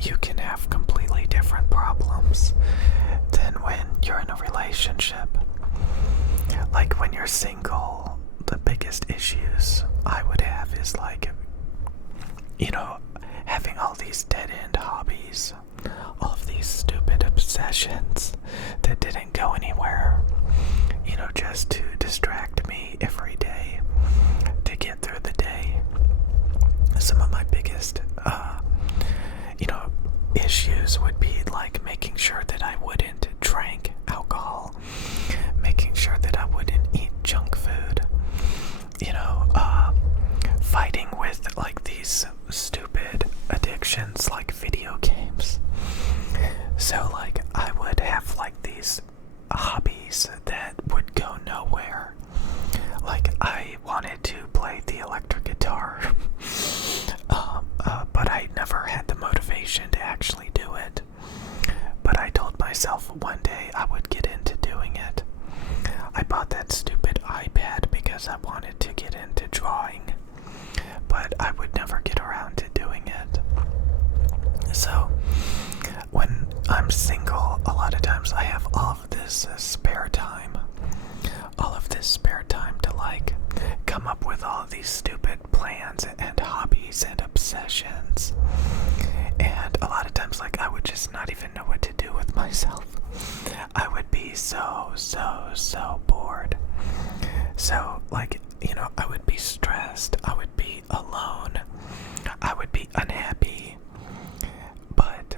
you can have completely different problems than when you're in a relationship. Like when you're single, the biggest issues I would have is like, having all these dead-end hobbies, all of these stupid obsessions that didn't go anywhere, just to distract me every day, to get through the day. Some of my biggest, issues would be like making sure that I wouldn't drink alcohol, making sure that I wouldn't eat junk food, fighting with like these stupid addictions like video games. So like I would have like these hobbies that would go nowhere. Like I wanted to play the electric guitar, but I never had the motivation to actually do it. But I told myself one day I would get into doing it. I bought that stupid iPad because I wanted to get into drawing, but I would never get around to doing it. So when I'm single, a lot of times I have all of this spare time to like come up with all of these stupid plans and hobbies and obsessions. And a lot of times like I would just not even know what to do with myself. I would be so bored. So like, I would be stressed, I would be alone, I would be unhappy. But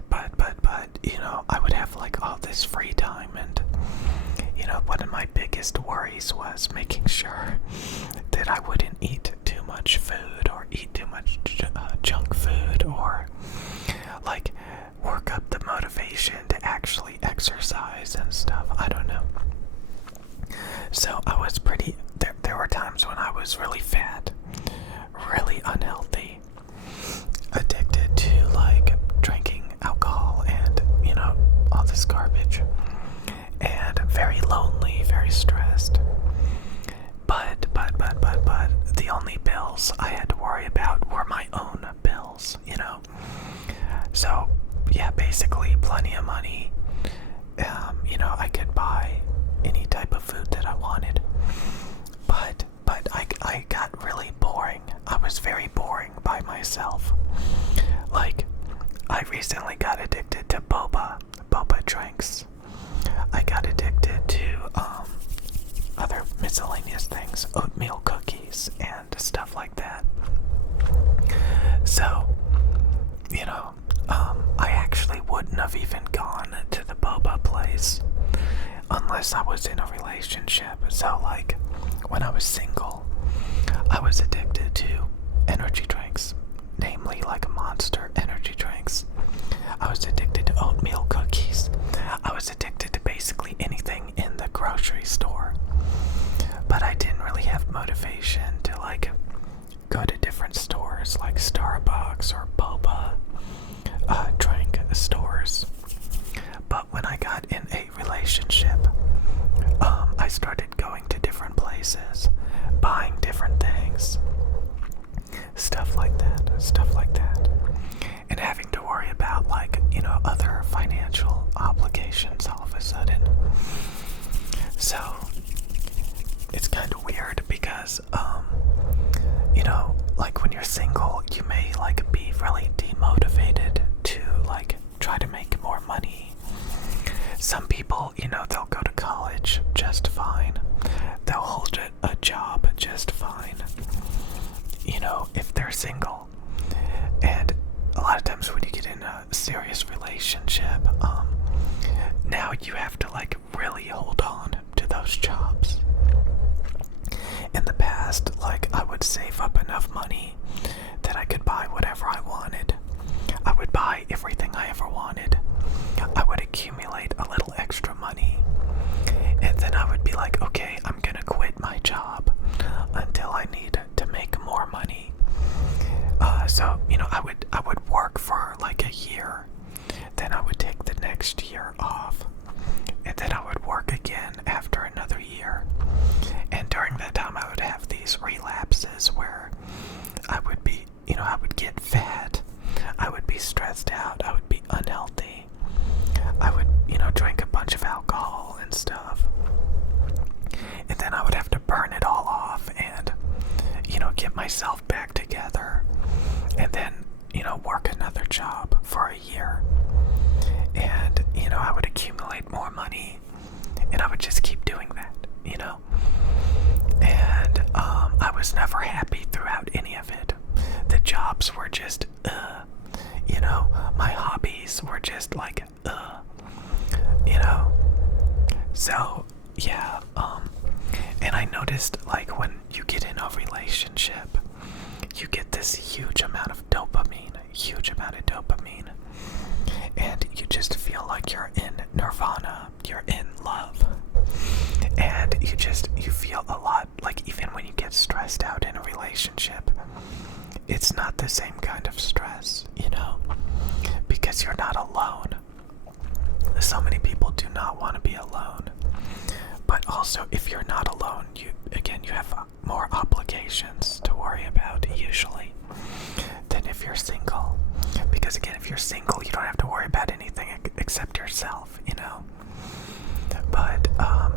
I would have like all this free time, and one of my biggest worries was making sure that I wouldn't eat too much food or eat too much junk food, or like work up the motivation to actually exercise and stuff. I don't know. So I was there were times when I was really fat, really unhealthy, addicted to like drinking alcohol and, all this garbage, and very lonely, very stressed. But the only bills I had to worry about were my own bills, So yeah, basically plenty of money. I could buy any type of food that I wanted. But I got really boring. I was very boring by myself. Like, I recently got addicted to boba drinks. I got addicted to other miscellaneous things, oatmeal cookies and stuff like that. So, I actually wouldn't have even gone to the boba place unless I was in a relationship. So like, when I was single, I was addicted to energy drinks, namely like Monster energy drinks. I was addicted to oatmeal cookies. I was addicted to basically anything in the grocery store. But I didn't really have motivation to like go to different stores like Starbucks or boba drink stores. But when I got in a relationship, I started going to different places, buying different things, stuff like that, and having to worry about like, other financial obligations all of a sudden. So it's kind of weird because, like when you're single, you may like be really demotivated to like try to make more money. Some people, they'll go to college just fine. They'll hold a job just fine, if they're single. And a lot of times when you get in a serious relationship, now you have to like really hold on to those jobs. In the past, like I would save up enough money that I could buy whatever I wanted. I would buy everything I ever wanted. I would accumulate a little extra money, and then I would be like, okay, I'm gonna quit my job until I need to make more money. So I would work for like a year, then I would take the next year off, and then I would work again after another year. And during that time, I would have these relapses where I would be, I would get fat, I would be stressed was never happy throughout any of it. The jobs were just, you know, my hobbies were just like, you know. So, yeah, and I noticed, like, when you get in a relationship, you get this huge amount of dopamine, and you just feel like you're in nirvana, you're in love, and you feel a lot, like, even when you get stressed out in a relationship, it's not the same kind of stress, you know, because you're not alone. So many people do not want to be alone, but also if you're not alone, you have more obligations to worry about usually than if you're single, because again, if you're single, you don't have to worry about anything except yourself, you know. But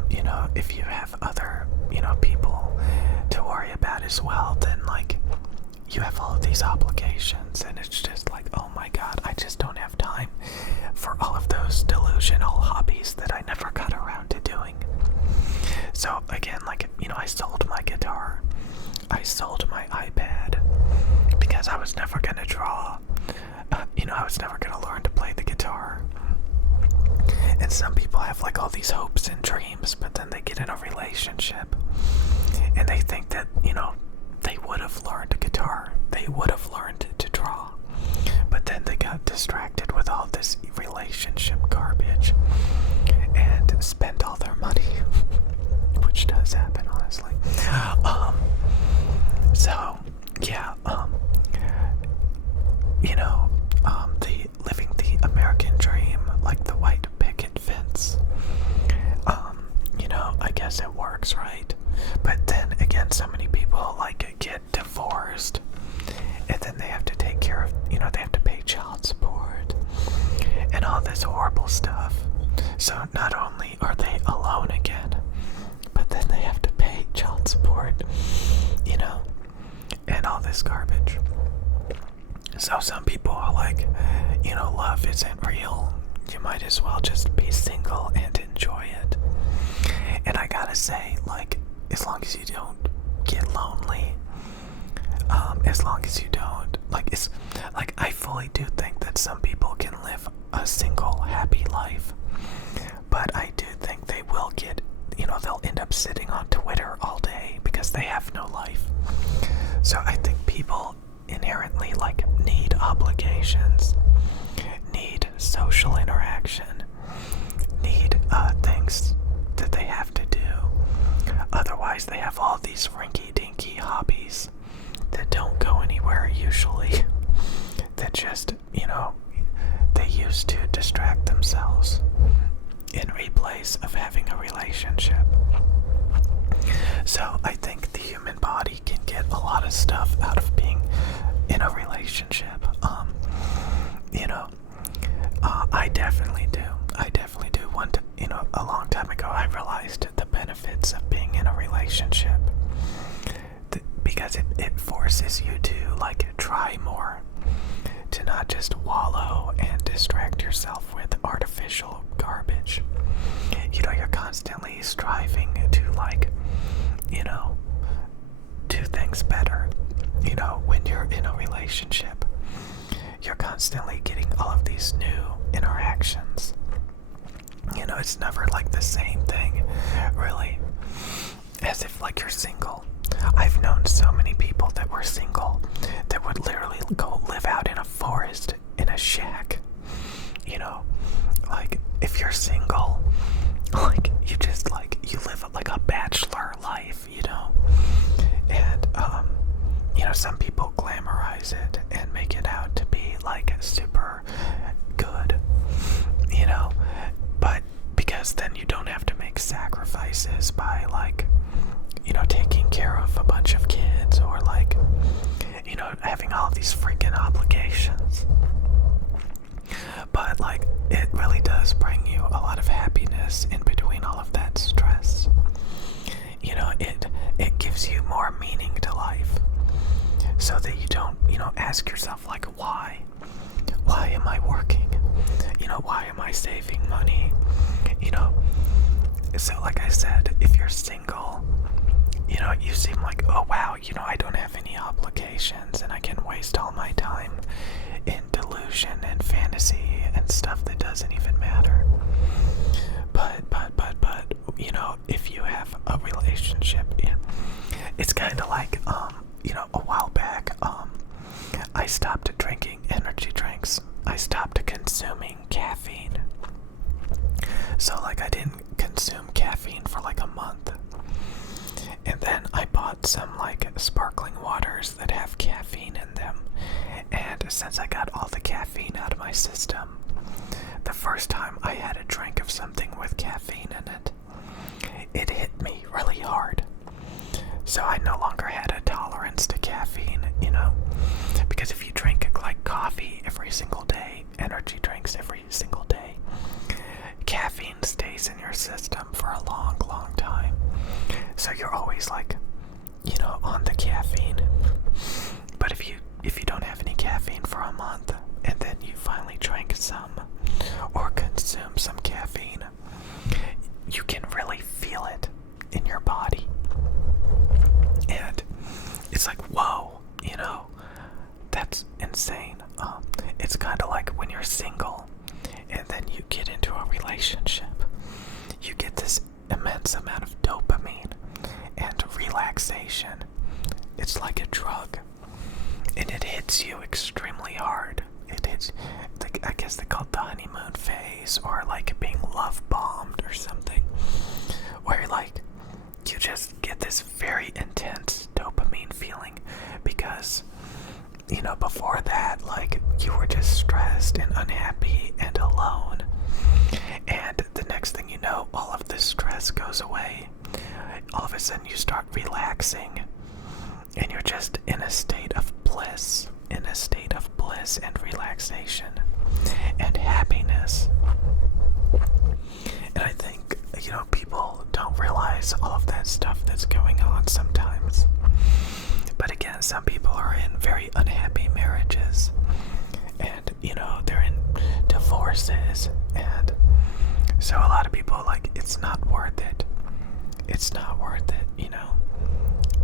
you know, if you have other, you know, people to worry about as well, then like you have all of these obligations, and it's just like, oh my god, I just don't have time for all of those delusional hobbies that I never got around to doing. So again, like, you know, I sold my guitar, I sold my iPad, because I was never gonna draw. You know, I was never gonna learn to play the guitar. And some people have like all these hopes and dreams, but then they get in a relationship and they think that, you know, they would have learned guitar, they would have learned to draw, but then they got distracted with all this relationship garbage and spent all their money, which does happen, honestly. So yeah, you know, the living the American dream, like the white picket fence, you know, I guess it works, right? But then again, so many people like get divorced, and then they have to take care of, you know, they have to pay child support and all this horrible stuff. So not only are they alone again, but then they have to pay child support, you know, and all this garbage. So some people are like, you know, love isn't real. You might as well just be single and enjoy it. And I gotta say, like, as long as you don't get lonely, as long as you don't, like, it's, like, I fully do think that some people can live a single, happy life. But I do think they will get, you know, they'll end up sitting on Twitter all day because they have no life. So I think people inherently, like, need obligations, need social interaction, need things that they have to do. Otherwise, they have all these rinky-dinky hobbies that don't go anywhere usually, that just, you know, they use to distract themselves in replace of having a relationship. So I think the human body can get a lot of stuff out of being in a relationship. You know, I definitely do. You know, a long time ago, I realized the benefits of being in a relationship, because it forces you to, like, try more, to not just wallow and distract yourself with artificial garbage. You know, you're constantly striving to, like, you know, do things better. You know, when you're in a relationship, you're constantly getting all of these new interactions. You know, it's never like the same thing, really, as if, like, you're single. I've known so many people that were single that would literally go live out in a forest in a shack. You know, like, if you're single, like, you just, like, you live like a bachelor life, you know. And you know, some people glamorize it and make it out to be like super good, you know, but because then you don't have to make sacrifices by, like, you know, taking care of a bunch of kids, or, like, you know, having all these freaking obligations. But, like, it really does bring you a lot of happiness in between all of that stress. You know, it gives you more meaning to life, so that you don't, you know, ask yourself, like, why am I working? You know, why am I saving money? You know, so like I said, if you're single, you seem like, oh wow, I don't have any obligations and I can waste all my time in delusion and fantasy and stuff that doesn't even matter. But, if you have a relationship, it's kind of like, a while back, I stopped drinking energy drinks. I stopped consuming caffeine. So, like, I didn't consume caffeine for like a month. And then I bought some, like, sparkling waters that have caffeine in them. And since I got all the caffeine out of my system, the first time I had a drink of something with caffeine in it, it hit me really hard. So I no longer had a tolerance to caffeine, because if you drink like coffee every single day, energy drinks every single day, caffeine stays in your system for a long, long time. So you're always like, on the caffeine. But if you don't have any caffeine for a month, and then you finally drink some or consume some caffeine, you can really feel it in your body. And it's like, whoa, that's insane. It's kind of like when you're single and then you get into a relationship, you get this immense amount of dopamine and relaxation. It's like a drug, and it hits you extremely hard. It hits, I guess they call it the honeymoon phase, or like being love bombed or something, where like you just get this very intense dopamine feeling because before that, like, you were just stressed and unhappy and alone, and the next thing you know, all of this stress goes away. All of a sudden you start relaxing, and you're just in a state of bliss and relaxation and happiness. And I think, people don't realize all of that stuff that's going on sometimes. But again, some people are in very unhappy marriages, and, they're in divorces, and so a lot of people, like, it's not worth it. It's not worth it,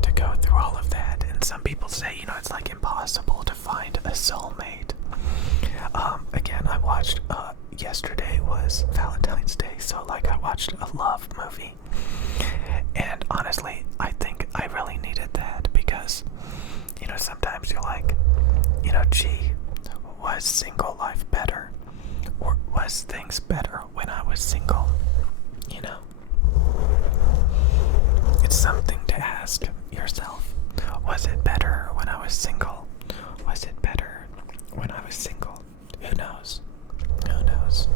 to go through all of that. And some people say, it's like impossible to find a soulmate. Again, I watched, yesterday was Valentine's Day, so like I watched a love movie. And honestly, I think I really needed that because, sometimes you're like, gee, was single life better? Or was things better when I was single? It's something to ask yourself. Was it better when I was single? Was it better when I was single? Who knows? Who knows?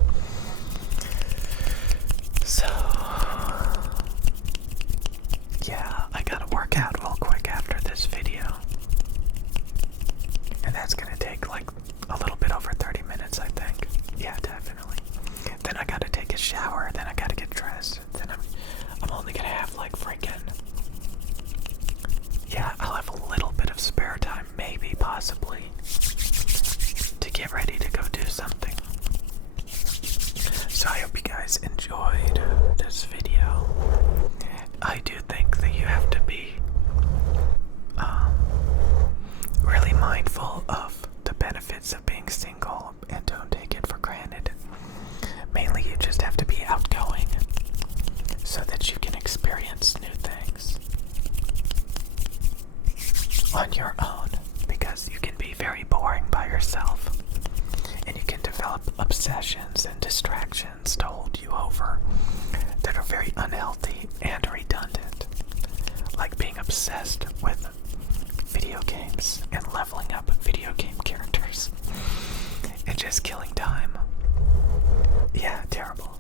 So, yeah, I gotta work out real quick after this video. And that's gonna take like a little bit over 30 minutes, I think. Yeah, definitely. Then I gotta take a shower, then I gotta get dressed. Then I'm only gonna have like freaking... Yeah, I'll have a little bit of spare time, maybe, possibly, to get ready to go do something. So I hope you guys enjoyed this video. I do think that you have to be really mindful of the benefits of being single and don't take it for granted. Mainly, you just have to be outgoing so that you can experience new things on your own, because you can be very boring by yourself, and you can develop obsessions and distractions to hold you over that are very unhealthy and redundant, like being obsessed with video games and leveling up video game characters and just killing time. Yeah, terrible.